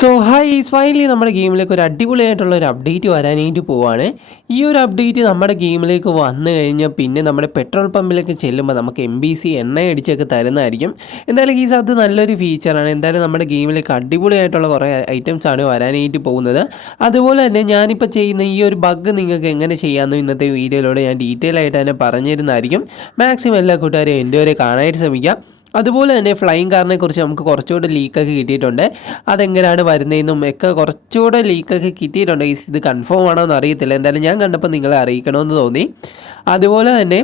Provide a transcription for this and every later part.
So hi finally നമ്മുടെ ഗെയിമിലേക്ക് ഒരു അടിപൊളിയായിട്ടുള്ള ഒരു അപ്ഡേറ്റ് വരാനായിട്ട് പോവാണ്. ഈ ഒരു അപ്ഡേറ്റ് നമ്മുടെ ഗെയിമിലേക്ക് വന്നു കഴിഞ്ഞാൽ പിന്നെ നമ്മുടെ പെട്രോൾ പമ്പിലേക്ക് ചെല്ലുമ്പോൾ നമുക്ക് MBC എണ്ണ അടിച്ചൊക്കെ തരുന്നതായിരിക്കും. എന്തായാലും അത് നല്ലൊരു ഫീച്ചറാണ്. എന്തായാലും നമ്മുടെ ഗെയിമിലേക്ക് അടിപൊളിയായിട്ടുള്ള കുറേ ഐറ്റംസാണ് വരാനായിട്ട് പോകുന്നത്. അതുപോലെ തന്നെ ഞാനിപ്പോൾ ചെയ്യുന്ന ഈ ഒരു ബഗ് നിങ്ങൾക്ക് എങ്ങനെ ചെയ്യാമെന്ന് ഇന്നത്തെ വീഡിയോയിലൂടെ ഞാൻ ഡീറ്റെയിൽ ആയിട്ട് തന്നെ പറഞ്ഞിരുന്നതായിരിക്കും. മാക്സിമം എല്ലാ കൂട്ടുകാരെയും എൻ്റെ വരെ കാണാനായിട്ട് ശ്രമിക്കാം. അതുപോലെ തന്നെ ഫ്ലൈയിങ് കാറിനെ കുറിച്ച് നമുക്ക് കുറച്ചുകൂടെ ലീക്കൊക്കെ കിട്ടിയിട്ടുണ്ട്. അതെങ്ങനെയാണ് വരുന്നതെന്നും ഒക്കെ കുറച്ചുകൂടെ ലീക്കൊക്കെ കിട്ടിയിട്ടുണ്ട്. ഇത് കൺഫേം ആണോ എന്ന് അറിയത്തില്ല. എന്തായാലും ഞാൻ കണ്ടപ്പോൾ നിങ്ങളെ അറിയിക്കണമെന്ന് തോന്നി. അതുപോലെ തന്നെ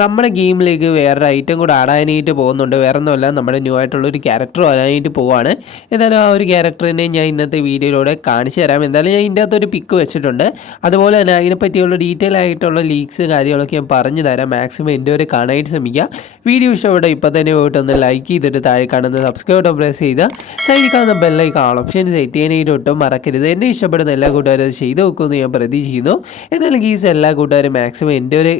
നമ്മുടെ ഗെയിമിലേക്ക് വേറൊരു ഐറ്റം കൂടെ ആടാനായിട്ട് പോകുന്നുണ്ട്. വേറെ ഒന്നുമല്ല, നമ്മുടെ ന്യൂ ആയിട്ടുള്ളൊരു ക്യാരക്ടർ വരാനായിട്ട് പോവാണ്. എന്തായാലും ആ ഒരു ക്യാരക്ടറിനെ ഞാൻ ഇന്നത്തെ വീഡിയോയിലൂടെ കാണിച്ചു തരാം. എന്തായാലും ഞാൻ ഇതിൻ്റെ അകത്തൊരു പിക്ക് വെച്ചിട്ടുണ്ട്. അതുപോലെ തന്നെ അതിനെപ്പറ്റിയുള്ള ഡീറ്റെയിൽ ആയിട്ടുള്ള ലീക്സ് കാര്യങ്ങളൊക്കെ ഞാൻ പറഞ്ഞു തരാം. മാക്സിമം എൻ്റെ വരെ കാണാനായിട്ട് ശ്രമിക്കുക. വീഡിയോ ഇഷ്ടപ്പെട്ട ഇപ്പോൾ തന്നെ പോയിട്ട് ഒന്ന് ലൈക്ക് ചെയ്തിട്ട് താഴെ കാണുന്ന സബ്സ്ക്രൈബ് പ്രസ് ചെയ്ത് സൈഡിൽ കാണുന്ന ബെല്ലൈക്കൺ ഓപ്ഷൻ സെറ്റ് ചെയ്യാനായിട്ട് ഒട്ടും മറക്കരുത്. എന്നെ ഇഷ്ടപ്പെടുന്ന എല്ലാ കൂട്ടുകാരും അത് ചെയ്ത് നോക്കുമെന്ന് ഞാൻ പ്രതീക്ഷിക്കുന്നു. എന്നാലും എല്ലാ കൂട്ടുകാരും മാക്സിമം എൻ്റെ ഒരു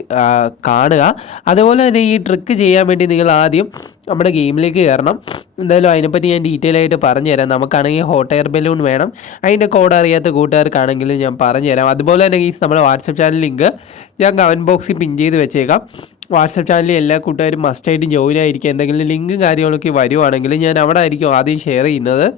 കാണുക. അതുപോലെ തന്നെ ഈ ട്രിക്ക് ചെയ്യാൻ വേണ്ടി നിങ്ങൾ ആദ്യം നമ്മുടെ ഗെയിമിലേക്ക് കയറണം. എന്തായാലും അതിനെപ്പറ്റി ഞാൻ ഡീറ്റെയിൽ ആയിട്ട് പറഞ്ഞു തരാം. നമുക്കാണെങ്കിൽ ഹോട്ട് എയർ ബലൂൺ വേണം. അതിൻ്റെ കോഡ് അറിയാത്ത കൂട്ടുകാർക്കാണെങ്കിൽ ഞാൻ പറഞ്ഞു തരാം. അതുപോലെ തന്നെ നമ്മുടെ വാട്സപ്പ് ചാനൽ ലിങ്ക് ഞാൻ കമൻറ്റ് ബോക്സിൽ പിൻ ചെയ്ത് വെച്ചേക്കാം. വാട്സപ്പ് ചാനലിൽ എല്ലാ കൂട്ടുകാരും മസ്റ്റായിട്ട് ജോയിൻ ആയിരിക്കും. എന്തെങ്കിലും ലിങ്കും കാര്യങ്ങളൊക്കെ വരുവാണെങ്കിൽ ഞാൻ അവിടെ ആയിരിക്കും ആദ്യം ഷെയർ ചെയ്യുന്നത്.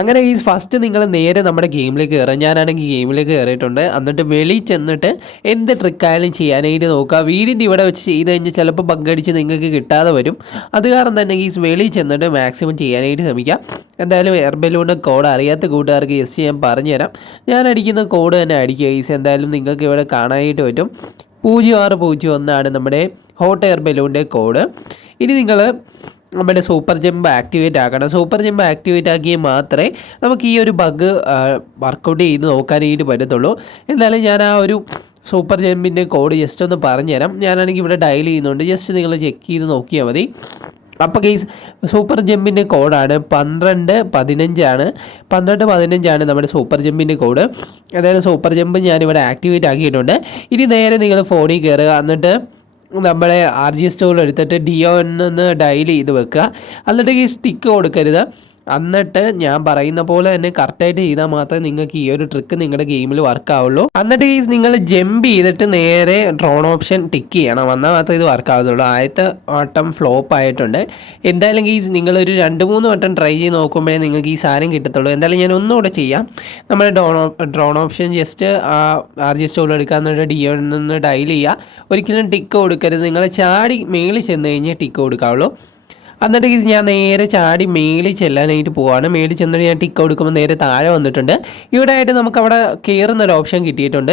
അങ്ങനെ ഫസ്റ്റ് നിങ്ങൾ നേരെ നമ്മുടെ ഗെയിമിലേക്ക് കയറുക. ഞാനാണെങ്കിൽ ഗെയിമിലേക്ക് കയറിയിട്ടുണ്ട്. എന്നിട്ട് വെളിയിൽ ചെന്നിട്ട് എന്ത് ട്രിക്കായാലും ചെയ്യാനായിട്ട് നോക്കുക. വീടിൻ്റെ ഇവിടെ വെച്ച് ചെയ്ത് കഴിഞ്ഞാൽ ചിലപ്പോൾ ബഗ്ഗടിച്ച് നിങ്ങൾക്ക് കിട്ടാതെ വരും. അത് കാരണം തന്നെ വെളിയിൽ ചെന്നിട്ട് മാക്സിമം ചെയ്യാനായിട്ട് ശ്രമിക്കാം. എന്തായാലും എയർ ബലൂണിൻ്റെ കോഡ് അറിയാത്ത കൂട്ടുകാർക്ക് ജസ്റ്റ് ഞാൻ പറഞ്ഞുതരാം. ഞാൻ അടിക്കുന്ന കോഡ് തന്നെ അടിക്കുക. എന്തായാലും നിങ്ങൾക്ക് ഇവിടെ കാണാനായിട്ട് പറ്റും. 0601 നമ്മുടെ ഹോട്ട് എയർ ബലൂണിൻ്റെ കോഡ്. ഇനി നിങ്ങൾ നമ്മുടെ സൂപ്പർ ജമ്പ് ആക്ടിവേറ്റ് ആക്കണം. സൂപ്പർ ജമ്പ് ആക്ടിവേറ്റ് ആക്കിയാൽ മാത്രമേ നമുക്ക് ഈ ഒരു ബഗ് വർക്കൗട്ട് ചെയ്ത് നോക്കാനായിട്ട് പറ്റത്തുള്ളൂ. എന്തായാലും ഞാൻ ആ ഒരു സൂപ്പർ ജമ്പിൻ്റെ കോഡ് ജസ്റ്റ് ഒന്ന് പറഞ്ഞുതരാം. ഞാനാണെങ്കിൽ ഇവിടെ ഡയൽ ചെയ്യുന്നുണ്ട്. ജസ്റ്റ് നിങ്ങൾ ചെക്ക് ചെയ്ത് നോക്കിയാൽ മതി. അപ്പോൾ സൂപ്പർ ജമ്പിൻ്റെ കോഡാണ് 1215 1215 നമ്മുടെ സൂപ്പർ ജമ്പിൻ്റെ കോഡ്. അതായത് സൂപ്പർ ജമ്പ് ഞാനിവിടെ ആക്ടിവേറ്റ് ആക്കിയിട്ടുണ്ട്. ഇനി നേരെ നിങ്ങൾ ഫോണിൽ കയറുക. എന്നിട്ട് നമ്മുടെ RGS ടൂൾ എടുത്തിട്ട് DO എന്ന് ഡയൽ ചെയ്ത് വെക്കുക. എന്നിട്ട് സ്റ്റിക്ക് കൊടുക്കരുത്. എന്നിട്ട് ഞാൻ പറയുന്ന പോലെ തന്നെ കറക്റ്റായിട്ട് ചെയ്താൽ മാത്രമേ നിങ്ങൾക്ക് ഈ ഒരു ട്രിക്ക് നിങ്ങളുടെ ഗെയിമിൽ വർക്ക് ആവുള്ളൂ. എന്നിട്ട് നിങ്ങൾ ജമ്പ് ചെയ്തിട്ട് നേരെ ഡ്രോൺ ഓപ്ഷൻ ടിക്ക് ചെയ്യണം. എന്നാൽ മാത്രമേ ഇത് വർക്ക് ആവുന്നുള്ളൂ. ആദ്യത്തെ വട്ടം ഫ്ലോപ്പ് ആയിട്ടുണ്ട്. എന്തായാലും നിങ്ങളൊരു 2-3 വട്ടം ട്രൈ ചെയ്ത് നോക്കുമ്പോഴേ നിങ്ങൾക്ക് ഈ സാധനം കിട്ടത്തുള്ളൂ. എന്തായാലും ഞാൻ ഒന്നുകൂടെ ചെയ്യാം. നമ്മുടെ drone option just RGS tool എടുക്കുക. എന്നിട്ട് DO എന്ന് ഡയൽ ചെയ്യുക. ഒരിക്കലും ടിക്ക് കൊടുക്കരുത്. നിങ്ങൾ ചാടി മേളിൽ ചെന്ന് കഴിഞ്ഞാൽ ടിക്ക് കൊടുക്കാവുള്ളൂ. എന്നിട്ട് ഞാൻ നേരെ ചാടി മേളിൽ ചെല്ലാനായിട്ട് പോവാണ്. മേളിൽ ചെന്നിട്ട് ഞാൻ ടിക്ക് കൊടുക്കുമ്പോൾ നേരെ താഴെ വന്നിട്ടുണ്ട്. ഇവിടെ ആയിട്ട് നമുക്കവിടെ കയറുന്നൊരു ഓപ്ഷൻ കിട്ടിയിട്ടുണ്ട്.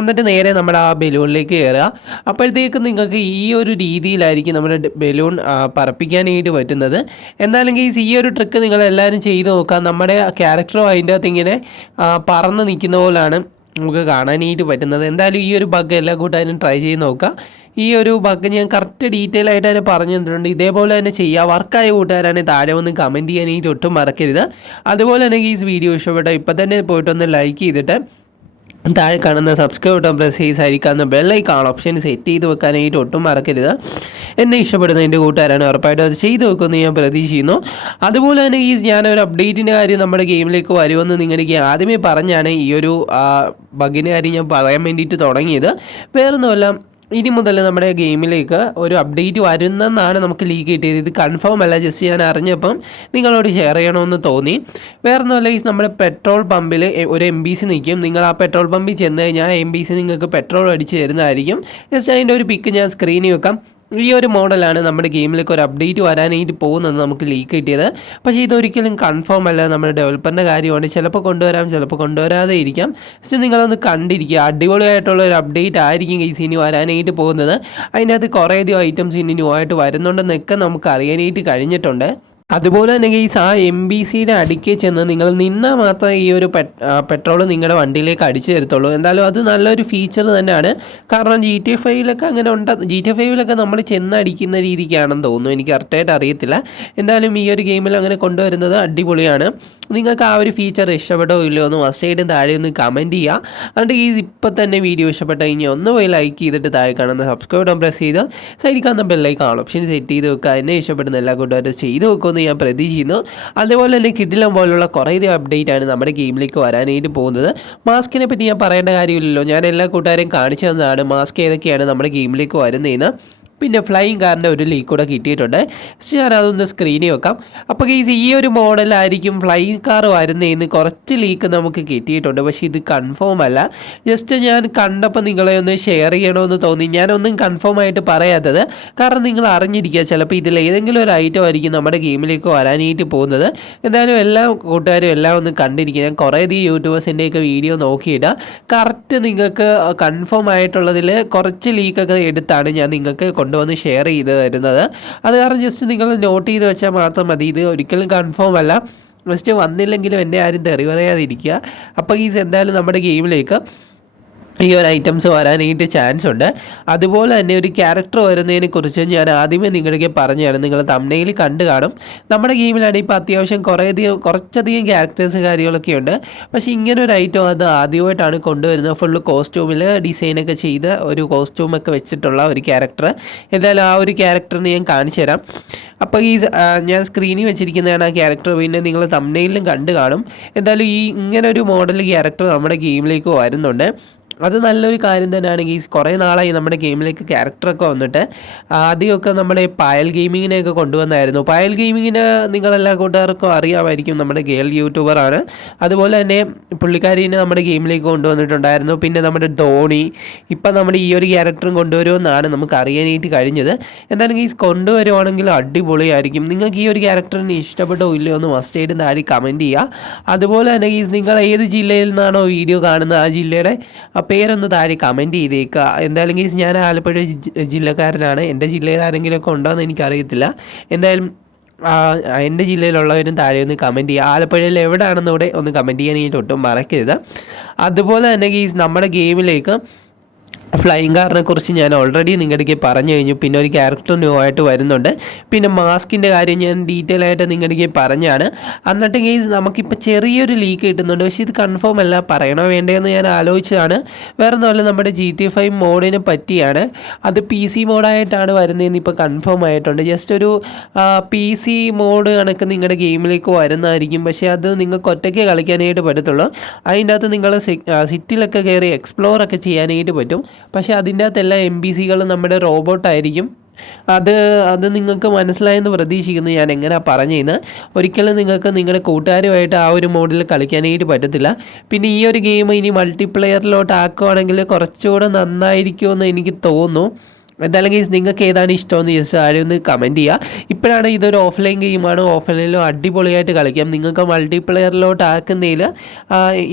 എന്നിട്ട് നേരെ നമ്മുടെ ആ ബലൂണിലേക്ക് കയറുക. അപ്പോഴത്തേക്കും നിങ്ങൾക്ക് ഈ ഒരു രീതിയിലായിരിക്കും നമ്മുടെ ബലൂൺ പറപ്പിക്കാനായിട്ട് പറ്റുന്നത്. എന്നാലും ഈ ഒരു ട്രിക്ക് നിങ്ങളെല്ലാവരും ചെയ്ത് നോക്കാം. നമ്മുടെ ക്യാരക്ടറും അതിൻ്റെ അകത്ത് ഇങ്ങനെ പറന്ന് നിൽക്കുന്ന പോലാണ് നമുക്ക് കാണാനായിട്ട് പറ്റുന്നത്. എന്തായാലും ഈ ഒരു ബഗ് എല്ലാ കൂട്ടുകാരും ട്രൈ ചെയ്ത് നോക്കുക. ഈ ഒരു ബഗ് ഞാൻ കറക്റ്റ് ഡീറ്റെയിൽ ആയിട്ട് തന്നെ പറഞ്ഞു തന്നിട്ടുണ്ട്. ഇതേപോലെ തന്നെ ചെയ്യുക. വർക്കായ കൂട്ടുകാരാണെങ്കിൽ താഴെ ഒന്ന് കമൻറ്റ് ചെയ്യാനായിട്ട് ഒട്ടും മറക്കരുത്. അതുപോലെ തന്നെ ഈ വീഡിയോ ഇഷ്ടപ്പെട്ട ഇപ്പം തന്നെ പോയിട്ടൊന്ന് ലൈക്ക് ചെയ്തിട്ട് താഴെ കാണുന്ന സബ്സ്ക്രൈബ് ബട്ടൺ പ്രസ് ചെയ്ത് സൈഡിൽ ബെല്ലൈക്കൺ ഓപ്ഷൻ സെറ്റ് ചെയ്ത് വെക്കാനായിട്ട് ഒട്ടും മറക്കരുത്. എന്നെ ഇഷ്ടപ്പെടുന്ന എൻ്റെ കൂട്ടുകാരാണ്. ഉറപ്പായിട്ടും അത് ചെയ്ത് വെക്കുമെന്ന് ഞാൻ പ്രതീക്ഷിക്കുന്നു. അതുപോലെ തന്നെ ഞാനൊരു അപ്ഡേറ്റിൻ്റെ കാര്യം നമ്മുടെ ഗെയിമിലേക്ക് വരുമെന്ന് നിങ്ങൾക്ക് ആദ്യമേ പറഞ്ഞാണ് ഈ ഒരു ബഗിൻ്റെ കാര്യം ഞാൻ പറയാൻ വേണ്ടിയിട്ട് തുടങ്ങിയത്. വേറൊന്നുമല്ല, ഇനി മുതൽ നമ്മുടെ ഗെയിമിലേക്ക് ഒരു അപ്ഡേറ്റ് വരുന്നെന്നാണ് നമുക്ക് ലീക്ക് കിട്ടിയത്. ഇത് കൺഫേം അല്ല, ജസ്റ്റ് ഞാൻ അറിഞ്ഞപ്പം നിങ്ങളോട് ഷെയർ ചെയ്യണമെന്ന് തോന്നി. വേറൊന്നുമല്ല, നമ്മുടെ പെട്രോൾ പമ്പിൽ ഒരു MBC നിൽക്കും. നിങ്ങൾ ആ പെട്രോൾ പമ്പിൽ ചെന്ന് കഴിഞ്ഞാൽ MBC നിങ്ങൾക്ക് പെട്രോൾ അടിച്ച് തരുന്നതായിരിക്കും. ജസ്റ്റ് അതിൻ്റെ ഒരു പിക്ക് ഞാൻ സ്ക്രീനിൽ വെക്കാം. ഈ ഒരു മോഡലാണ് നമ്മുടെ ഗെയിമിലേക്ക് ഒരു അപ്ഡേറ്റ് വരാനായിട്ട് പോകുന്നത് നമുക്ക് ലീക്ക് കിട്ടിയത്. പക്ഷേ ഇതൊരിക്കലും കൺഫേം അല്ല. നമ്മുടെ ഡെവലപ്പറിൻ്റെ കാര്യമാണ്. ചിലപ്പോൾ കൊണ്ടുവരാം, ചിലപ്പോൾ കൊണ്ടുവരാതെ ഇരിക്കാം. ജസ്റ്റ് നിങ്ങളൊന്ന് കണ്ടിരിക്കുക. അടിപൊളിയായിട്ടുള്ള ഒരു അപ്ഡേറ്റ് ആയിരിക്കും ഇനി വരാനായിട്ട് പോകുന്നത്. അതിനകത്ത് കുറേയധികം ഐറ്റംസ് ഇനി ന്യൂ ആയിട്ട് വരുന്നുണ്ടെന്നൊക്കെ നമുക്ക് അറിയാനായിട്ട് കഴിഞ്ഞിട്ടുണ്ട്. അതുപോലെ തന്നെ ആ MBCയുടെ അടുക്കെ ചെന്ന് നിങ്ങൾ നിന്നാൽ മാത്രമേ ഈ ഒരു പെട്രോൾ നിങ്ങളുടെ വണ്ടിയിലേക്ക് അടിച്ചു തരത്തുള്ളൂ. എന്തായാലും അത് നല്ലൊരു ഫീച്ചർ തന്നെയാണ്. കാരണം GTA 5 അങ്ങനെ GTA 5 നമ്മൾ ചെന്ന് അടിക്കുന്ന രീതിക്കാണെന്ന് തോന്നുന്നു. എനിക്ക് കറക്റ്റായിട്ട് അറിയത്തില്ല. എന്തായാലും ഈ ഒരു ഗെയിമിൽ അങ്ങനെ കൊണ്ടുവരുന്നത് അടിപൊളിയാണ്. നിങ്ങൾക്ക് ആ ഒരു ഫീച്ചർ ഇഷ്ടപ്പെട്ടോ ഇല്ലയോ ഒന്ന് മസ്റ്റായിട്ടും താഴെ ഒന്ന് കമൻറ്റ് ചെയ്യുക. എന്നിട്ട് ഇപ്പം തന്നെ വീഡിയോ ഇഷ്ടപ്പെട്ട് കഴിഞ്ഞാൽ ഒന്ന് പോയി ലൈക്ക് ചെയ്തിട്ട് താഴെ കാണുന്ന സബ്സ്ക്രൈബ് ബട്ടൺ പ്രസ് ചെയ്ത് സൈഡിൽ കാണുന്ന ബെല്ലൈക്കൺ ഓപ്ഷൻ സെറ്റ് ചെയ്ത് വെക്കുക. എന്നെ ഇഷ്ടപ്പെടുന്ന എല്ലാ കൂട്ടുകാരും ചെയ്ത് വെക്കുക. ഇഷ്ടപ്പെടുമെന്ന് ഞാൻ പ്രതീക്ഷിക്കുന്നു. അതുപോലെ തന്നെ കിടിലം പോലുള്ള കുറേയധികം അപ്ഡേറ്റ് ആണ് നമ്മുടെ ഗെയിമിലേക്ക് വരാനായിട്ട് പോകുന്നത്. മാസ്കിനെ പറ്റി ഞാൻ പറയേണ്ട കാര്യമില്ലല്ലോ, ഞാൻ എല്ലാ കൂട്ടുകാരെയും കാണിച്ചു തന്നതാണ് മാസ്ക് ഏതൊക്കെയാണ് നമ്മുടെ ഗെയിമിലേക്ക് വരുന്നതെന്ന്. പിന്നെ ഫ്ലൈയിങ് കാറിൻ്റെ ഒരു ലീക്ക് കൂടെ കിട്ടിയിട്ടുണ്ട്. ഞാൻ അതൊന്ന് സ്ക്രീനിൽ വെക്കാം. അപ്പോൾ ഗൈസ് ഈ ഒരു മോഡലായിരിക്കും ഫ്ലൈയിങ് കാർ വരുന്നതെന്ന് കുറച്ച് ലീക്ക് നമുക്ക് കിട്ടിയിട്ടുണ്ട്. പക്ഷേ ഇത് കൺഫേം അല്ല. ജസ്റ്റ് ഞാൻ കണ്ടപ്പോൾ നിങ്ങളെ ഒന്ന് ഷെയർ ചെയ്യണമെന്ന് തോന്നി. ഞാനൊന്നും കൺഫേം ആയിട്ട് പറയാത്തത് കാരണം നിങ്ങൾ അറിഞ്ഞിരിക്കുക, ചിലപ്പോൾ ഇതിൽ ഏതെങ്കിലും ഒരു ഐറ്റം ആയിരിക്കും നമ്മുടെ ഗെയിമിലേക്ക് വരാനായിട്ട് പോകുന്നത്. എന്തായാലും എല്ലാ കൂട്ടുകാരും എല്ലാം ഒന്ന് കണ്ടിരിക്കുക. ഞാൻ കുറേയധികം യൂട്യൂബേഴ്സിൻ്റെയൊക്കെ വീഡിയോ നോക്കിയിട്ട് കറക്റ്റ് നിങ്ങൾക്ക് കൺഫേം ആയിട്ടുള്ളതിൽ കുറച്ച് ലീക്കൊക്കെ എടുത്താണ് ഞാൻ നിങ്ങൾക്ക് കൊണ്ടുവന്ന് ഷെയർ ചെയ്ത് തരുന്നത്. അത് കാരണം ജസ്റ്റ് നിങ്ങൾ നോട്ട് ചെയ്ത് വെച്ചാൽ മാത്രം മതി. ഇത് ഒരിക്കലും കൺഫേം അല്ല. ജസ്റ്റ് വന്നില്ലെങ്കിലും എന്നെ ആരും തെറി പറയാതിരിക്കുക. അപ്പോൾ ഈ എന്തായാലും നമ്മുടെ ഗെയിമിലേക്ക് ഈ ഒരു ഐറ്റംസ് വരാനായിട്ട് ചാൻസ് ഉണ്ട്. അതുപോലെ തന്നെ ഒരു ക്യാരക്ടർ വരുന്നതിനെ കുറിച്ച് ഞാൻ ആദ്യമേ നിങ്ങൾക്ക് പറഞ്ഞതാണ്. നിങ്ങൾ തംബ്നെയിൽ കണ്ടു കാണും. നമ്മുടെ ഗെയിമിലാണ് ഇപ്പോൾ അത്യാവശ്യം കുറച്ചധികം ക്യാരക്ടേഴ്സ് കാര്യങ്ങളൊക്കെ ഉണ്ട്. പക്ഷേ ഇങ്ങനെ ഒരു ഐറ്റം അത് ആദ്യമായിട്ടാണ് കൊണ്ടുവരുന്നത്. ഫുള്ള് കോസ്റ്റ്യൂമിൽ ഡിസൈനൊക്കെ ചെയ്ത് ഒരു കോസ്റ്റ്യൂമൊക്കെ വെച്ചിട്ടുള്ള ഒരു ക്യാരക്ടർ. എന്തായാലും ആ ഒരു ക്യാരക്ടറിന് ഞാൻ കാണിച്ചു തരാം. അപ്പോൾ ഞാൻ സ്ക്രീനിൽ വെച്ചിരിക്കുന്നതാണ് ആ ക്യാരക്ടർ. പിന്നെ നിങ്ങൾ തംബ്നെയിലും കണ്ടു കാണും. എന്തായാലും ഇങ്ങനെ ഒരു മോഡൽ ക്യാരക്ടർ നമ്മുടെ ഗെയിമിലേക്ക് വരുന്നുണ്ട്. അത് നല്ലൊരു കാര്യം തന്നെയാണെങ്കിൽ കുറേ നാളായി നമ്മുടെ ഗെയിമിലേക്ക് ക്യാരക്ടറൊക്കെ വന്നിട്ട്. ആദ്യമൊക്കെ നമ്മുടെ പായൽ ഗെയിമിങ്ങിനെയൊക്കെ കൊണ്ടുവന്നായിരുന്നു. പായൽ ഗെയിമിങ്ങിന് നിങ്ങളെല്ലാ കൂട്ടുകാർക്കും അറിയാമായിരിക്കും, നമ്മുടെ ഗേൾ യൂട്യൂബറാണ്. അതുപോലെ തന്നെ പുള്ളിക്കാരിനെ നമ്മുടെ ഗെയിമിലേക്ക് കൊണ്ടുവന്നിട്ടുണ്ടായിരുന്നു. പിന്നെ നമ്മുടെ ധോണി, ഇപ്പം നമ്മുടെ ഈ ഒരു ക്യാരക്ടറും കൊണ്ടുവരുമെന്നാണ് നമുക്ക് അറിയാനായിട്ട് കഴിഞ്ഞത്. എന്തായാലും കൊണ്ടുവരുവാണെങ്കിൽ അടിപൊളിയായിരിക്കും. നിങ്ങൾക്ക് ഈ ഒരു ക്യാരക്ടറിന് ഇഷ്ടപ്പെട്ടോ ഇല്ലയോ എന്ന് മസ്റ്റായിട്ട് താഴെ കമൻറ്റ് ചെയ്യുക. അതുപോലെ തന്നെ നിങ്ങൾ ഏത് ജില്ലയിൽ നിന്നാണോ വീഡിയോ കാണുന്നത് ആ ജില്ലയുടെ പേരൊന്ന് താഴെ കമൻറ്റ് ചെയ്തേക്കുക. എന്തായാലും ഞാൻ ആലപ്പുഴ ജില്ലക്കാരനാണ്. എൻ്റെ ജില്ലയിൽ ആരെങ്കിലുമൊക്കെ ഉണ്ടോ എന്ന് എനിക്കറിയത്തില്ല. എന്തായാലും എൻ്റെ ജില്ലയിലുള്ളവരും താഴെ ഒന്ന് കമൻറ്റ് ചെയ്യുക. ആലപ്പുഴയിൽ എവിടെയാണെന്നൂടെ ഒന്ന് കമൻറ്റ് ചെയ്യാനായിട്ട് ഒട്ടും മറക്കരുത്. അതുപോലെ തന്നെ നമ്മുടെ ഗെയിമിലേക്ക് ഫ്ലൈയിങ് കാറിനെ കുറിച്ച് ഞാൻ ഓൾറെഡി നിങ്ങളുടെ പറഞ്ഞു കഴിഞ്ഞു. പിന്നെ ഒരു ക്യാരക്ടർ ന്യൂ ആയിട്ട് വരുന്നുണ്ട്. പിന്നെ മാസ്കിൻ്റെ കാര്യം ഞാൻ ഡീറ്റെയിൽ ആയിട്ട് നിങ്ങളുടെ പറഞ്ഞാണ്. എന്നിട്ട് നമുക്കിപ്പോൾ ചെറിയൊരു ലീക്ക് കിട്ടുന്നുണ്ട്. പക്ഷേ ഇത് കൺഫേം അല്ല, പറയണോ വേണ്ടതെന്ന് ഞാൻ ആലോചിച്ചതാണ്. വേറെ ഒന്നുമല്ല, നമ്മുടെ GTA 5 മോഡിനെ പറ്റിയാണ്. അത് PC മോഡായിട്ടാണ് വരുന്നതെന്ന് ഇപ്പോൾ കൺഫേം ആയിട്ടുണ്ട്. ജസ്റ്റ് ഒരു PC മോഡ് കണക്ക് നിങ്ങളുടെ ഗെയിമിലേക്ക് വരുന്നതായിരിക്കും. പക്ഷേ അത് നിങ്ങൾക്ക് ഒറ്റയ്ക്ക് കളിക്കാനായിട്ട് പറ്റത്തുള്ളൂ. അതിൻ്റെ അകത്ത് നിങ്ങൾ സിറ്റിയിലൊക്കെ കയറി എക്സ്പ്ലോറൊക്കെ ചെയ്യാനായിട്ട് പറ്റും. പക്ഷേ അതിൻ്റെ അകത്തെല്ലാം NPCകൾ നമ്മുടെ റോബോട്ടായിരിക്കും. അത് നിങ്ങൾക്ക് മനസ്സിലായെന്ന് പ്രതീക്ഷിക്കുന്നു ഞാൻ എങ്ങനെയാണ് പറഞ്ഞതെന്ന്. ഒരിക്കലും നിങ്ങൾക്ക് നിങ്ങളുടെ കൂട്ടുകാരുമായിട്ട് ആ ഒരു മോഡിൽ കളിക്കാനായിട്ട് പറ്റത്തില്ല. പിന്നെ ഈ ഒരു ഗെയിം ഇനി മൾട്ടിപ്ലെയറിലോട്ട് ആക്കുകയാണെങ്കിൽ കുറച്ചുകൂടെ നന്നായിരിക്കുമെന്ന് എനിക്ക് തോന്നുന്നു. എന്തായാലും നിങ്ങൾക്ക് ഏതാണ് ഇഷ്ടമെന്ന് ജസ്റ്റ് ആരും ഒന്ന് കമൻറ്റ് ചെയ്യുക. ഇപ്പോഴാണ് ഇതൊരു ഓഫ്ലൈൻ ഗെയിമാണ്. ഓഫ്ലൈനിലും അടിപൊളിയായിട്ട് കളിക്കാം. നിങ്ങൾക്ക് മൾട്ടിപ്ലെയറിലോട്ട് ആക്കുന്നതിൽ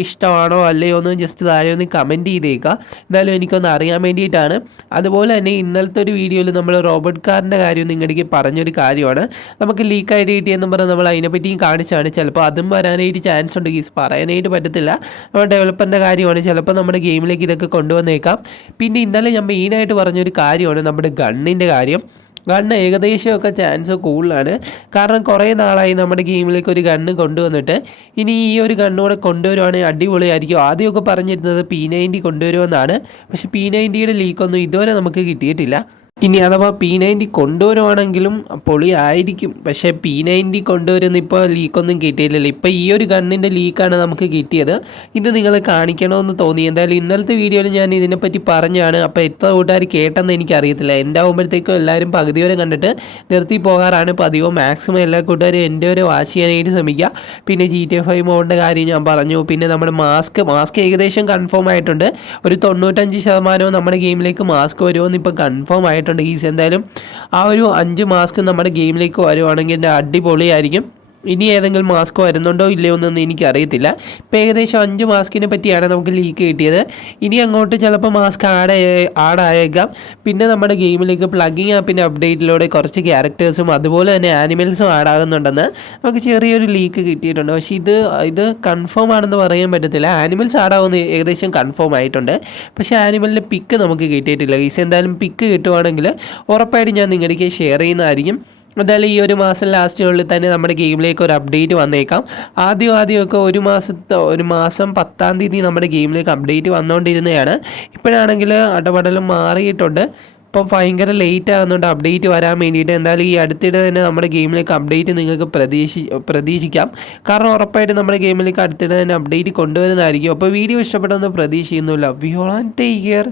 ഇഷ്ടമാണോ അല്ലയോ എന്ന് ജസ്റ്റ് താഴെ ഒന്ന് കമൻറ്റ് ചെയ്തേക്കുക. എന്തായാലും എനിക്കൊന്ന് അറിയാൻ വേണ്ടിയിട്ടാണ്. അതുപോലെ തന്നെ ഇന്നലത്തെ ഒരു വീഡിയോയിൽ നമ്മൾ റോബോട്ട് കാറിൻ്റെ കാര്യം നിങ്ങളുടെ പറഞ്ഞൊരു കാര്യമാണ്. നമുക്ക് ലീക്കായിട്ട് കിട്ടിയെന്നും പറഞ്ഞ് നമ്മൾ അതിനെപ്പറ്റിയും കാണിച്ചാണ്. ചിലപ്പോൾ അതും വരാനായിട്ട് ചാൻസ് ഉണ്ട്. പറയാനായിട്ട് പറ്റത്തില്ല. നമ്മുടെ ഡെവലപ്പറിൻ്റെ കാര്യമാണ്. ചിലപ്പോൾ നമ്മുടെ ഗെയിമിലേക്ക് ഇതൊക്കെ കൊണ്ടുവന്നേക്കാം. പിന്നെ ഇന്നലെ ഞാൻ മെയിനായിട്ട് പറഞ്ഞൊരു കാര്യമാണ് നമ്മുടെ ഗണ്ണിൻ്റെ കാര്യം. ഗണ്ണ് ഏകദേശമൊക്കെ ചാൻസ് കൂടുതലാണ്. കാരണം കുറേ നാളായി നമ്മുടെ ഗെയിമിലേക്ക് ഒരു ഗണ്ണ് കൊണ്ടുവന്നിട്ട്. ഇനി ഈ ഒരു ഗണ്ണൂടെ കൊണ്ടുവരുവാണെങ്കിൽ അടിപൊളിയായിരിക്കും. ആദ്യമൊക്കെ പറഞ്ഞിരുന്നത് P90 കൊണ്ടുവരുമെന്നാണ്. പക്ഷേ P90യുടെ ലീക്കൊന്നും ഇതുവരെ നമുക്ക് കിട്ടിയിട്ടില്ല. ഇനി അഥവാ P90 കൊണ്ടുവരുവാണെങ്കിലും പൊളിയായിരിക്കും. പക്ഷേ P90 കൊണ്ടുവരുന്ന ഇപ്പോൾ ലീക്കൊന്നും കിട്ടിയില്ലല്ലോ. ഇപ്പോൾ ഈ ഒരു ഗണ്ണിൻ്റെ ലീക്കാണ് നമുക്ക് കിട്ടിയത്. ഇത് നിങ്ങൾ കാണിക്കണമെന്ന് തോന്നി. എന്തായാലും ഇന്നലത്തെ വീഡിയോയിൽ ഞാൻ ഇതിനെപ്പറ്റി പറഞ്ഞാണ്. അപ്പോൾ എത്ര കൂട്ടുകാർ കേട്ടെന്ന് എനിക്കറിയത്തില്ല. എൻ്റെ ആകുമ്പോഴത്തേക്കും എല്ലാവരും പകുതി വരെ കണ്ടിട്ട് നിർത്തി പോകാറാണ് പതിവ്. മാക്സിമം എല്ലാ കൂട്ടുകാരും എൻ്റെ വരെ വാച്ച് ചെയ്യാനായിട്ട് ശ്രമിക്കുക. പിന്നെ GTA 5 മോഡിൻ്റെ കാര്യം ഞാൻ പറഞ്ഞു. പിന്നെ നമ്മുടെ മാസ്ക് ഏകദേശം കൺഫേം ആയിട്ടുണ്ട്. ഒരു 95% നമ്മുടെ ഗെയിമിലേക്ക് മാസ്ക് വരുമെന്ന് ഇപ്പോൾ കൺഫേം ആയിട്ടുണ്ട്. എന്തായാലും ആ ഒരു 5 മാസ്ക് നമ്മുടെ ഗെയിമിലേക്ക് വരുവാണെങ്കിൽ എൻ്റെ അടിപൊളിയായിരിക്കും. ഇനി ഏതെങ്കിലും മാസ്ക് വരുന്നുണ്ടോ ഇല്ലയോ എന്നൊന്നും എനിക്കറിയത്തില്ല. ഇപ്പോൾ ഏകദേശം 5 മാസ്കിനെ പറ്റിയാണ് നമുക്ക് ലീക്ക് കിട്ടിയത്. ഇനി അങ്ങോട്ട് ചിലപ്പോൾ മാസ്ക് ആഡായേക്കാം. പിന്നെ നമ്മുടെ ഗെയിമിലേക്ക് പ്ലഗിങ് ആപ്പിൻ്റെ അപ്ഡേറ്റിലൂടെ കുറച്ച് ക്യാരക്ടേഴ്സും അതുപോലെ തന്നെ ആനിമൽസും ആഡാകുന്നുണ്ടെന്ന് നമുക്ക് ചെറിയൊരു ലീക്ക് കിട്ടിയിട്ടുണ്ട്. പക്ഷേ ഇത് കൺഫേം ആണെന്ന് പറയാൻ പറ്റത്തില്ല. ആനിമൽസ് ആഡാകുന്ന ഏകദേശം കൺഫേം ആയിട്ടുണ്ട്. പക്ഷേ ആനിമലിൻ്റെ പിക്ക് നമുക്ക് കിട്ടിയിട്ടില്ല. എന്തായാലും പിക്ക് കിട്ടുവാണെങ്കിൽ ഉറപ്പായിട്ട് ഞാൻ നിങ്ങൾക്ക് ഷെയർ ചെയ്യുന്നതായിരിക്കും. എന്തായാലും ഈ ഒരു മാസം ലാസ്റ്റിനുള്ളിൽ തന്നെ നമ്മുടെ ഗെയിമിലേക്ക് ഒരു അപ്ഡേറ്റ് വന്നേക്കാം. ആദ്യമൊക്കെ ഒരു മാസം 10-ാം തീയതി നമ്മുടെ ഗെയിമിലേക്ക് അപ്ഡേറ്റ് വന്നുകൊണ്ടിരുന്നതാണ്. ഇപ്പോഴാണെങ്കിൽ അടപടലം മാറിയിട്ടുണ്ട്. അപ്പോൾ ഭയങ്കര ലേറ്റ് ആകുന്നുണ്ട് അപ്ഡേറ്റ് വരാൻ വേണ്ടിയിട്ട്. എന്തായാലും ഈ അടുത്തിടെ തന്നെ നമ്മുടെ ഗെയിമിലേക്ക് അപ്ഡേറ്റ് നിങ്ങൾക്ക് പ്രതീക്ഷിക്കാം. കാരണം ഉറപ്പായിട്ടും നമ്മുടെ ഗെയിമിലേക്ക് അടുത്തിടെ തന്നെ അപ്ഡേറ്റ് കൊണ്ടുവരുന്നതായിരിക്കും. അപ്പോൾ വീഡിയോ ഇഷ്ടപ്പെട്ടെന്ന് പ്രതീക്ഷിക്കുന്നു. Love you all and take care.